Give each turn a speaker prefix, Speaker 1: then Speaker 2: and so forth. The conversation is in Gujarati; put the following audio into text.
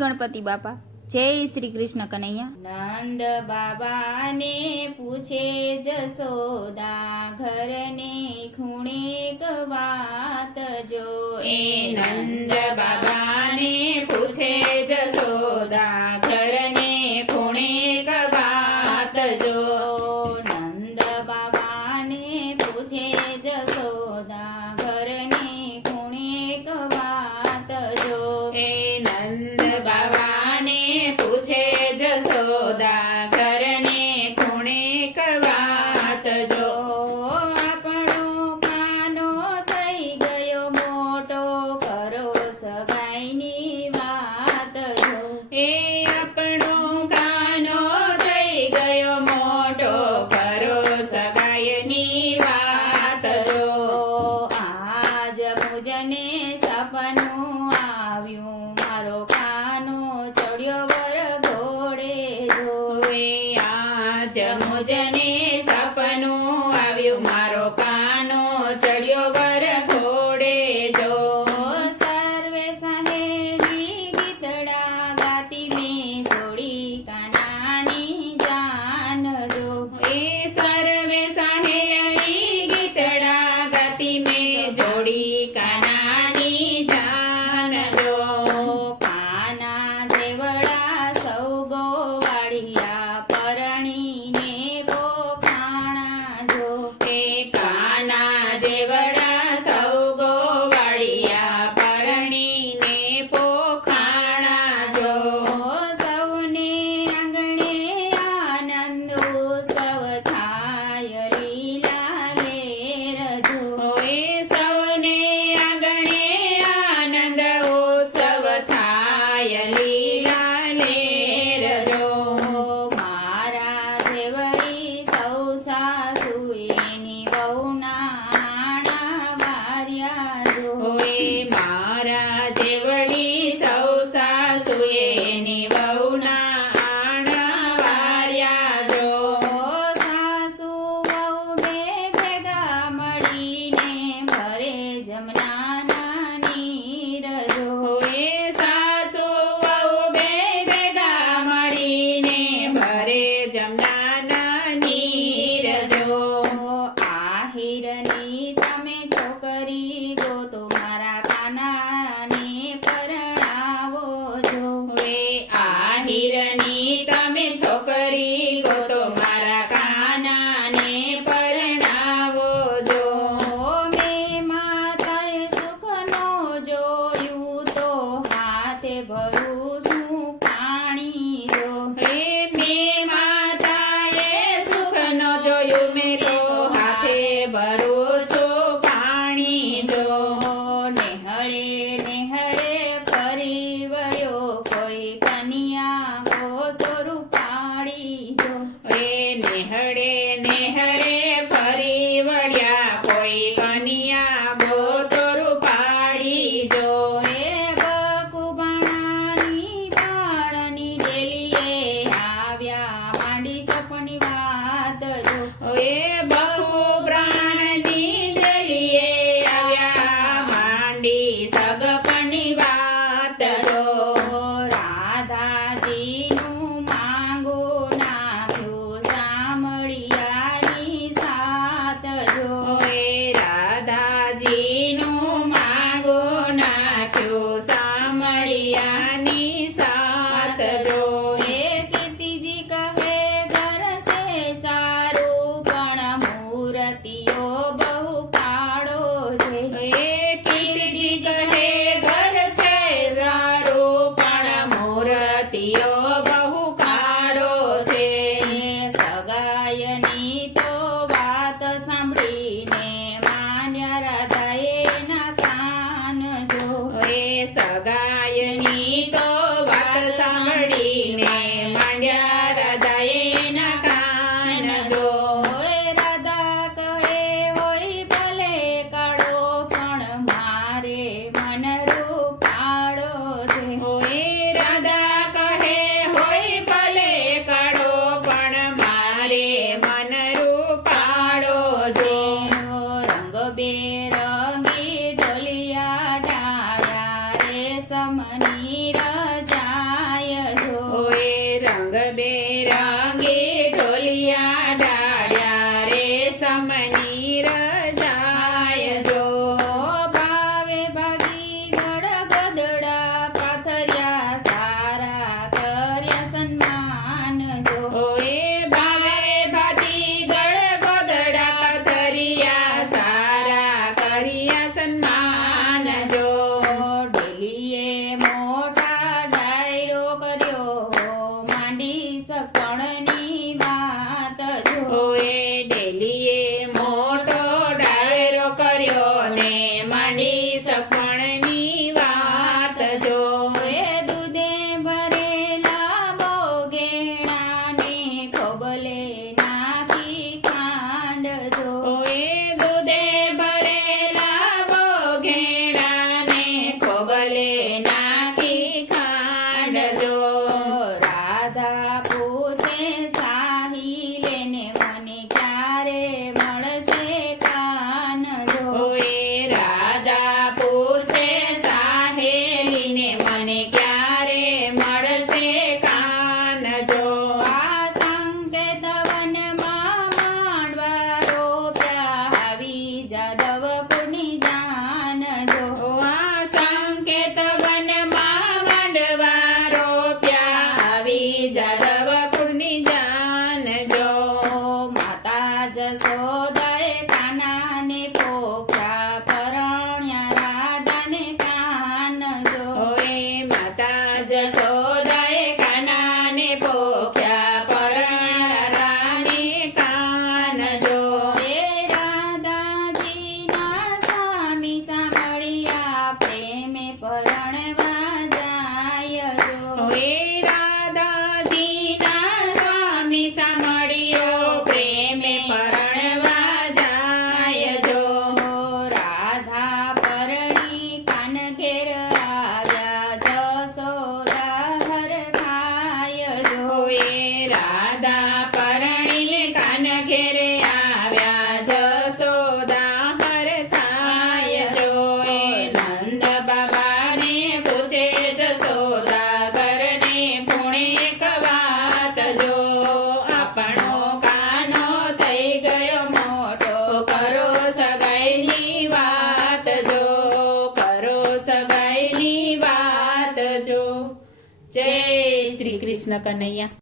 Speaker 1: गणपति बापा। जय श्री कृष्ण कन्हैया। नंद बाबा ने पूछे जसोदा घर ने खूणे गवात जो। ए नंद बाबा
Speaker 2: ने पूछे जसोदा घर ने खूणे गवात जो।
Speaker 1: नंद बाबा ने पूछे जसोदा હીરની તમે છોકરી ગો તો મારા કાનાને પરણાવો જો.
Speaker 2: વે આ હીરની તમે છોકરી ગો તો મારા કાનાને પરણાવો જો.
Speaker 1: મે માતાએ સુખનો જોયું તો હાથે ભરું છું પાણી જો.
Speaker 2: હે મે માતાએ સુખનો જોયું મેં
Speaker 1: hermanito. i in.
Speaker 2: Krishna Kanaiya.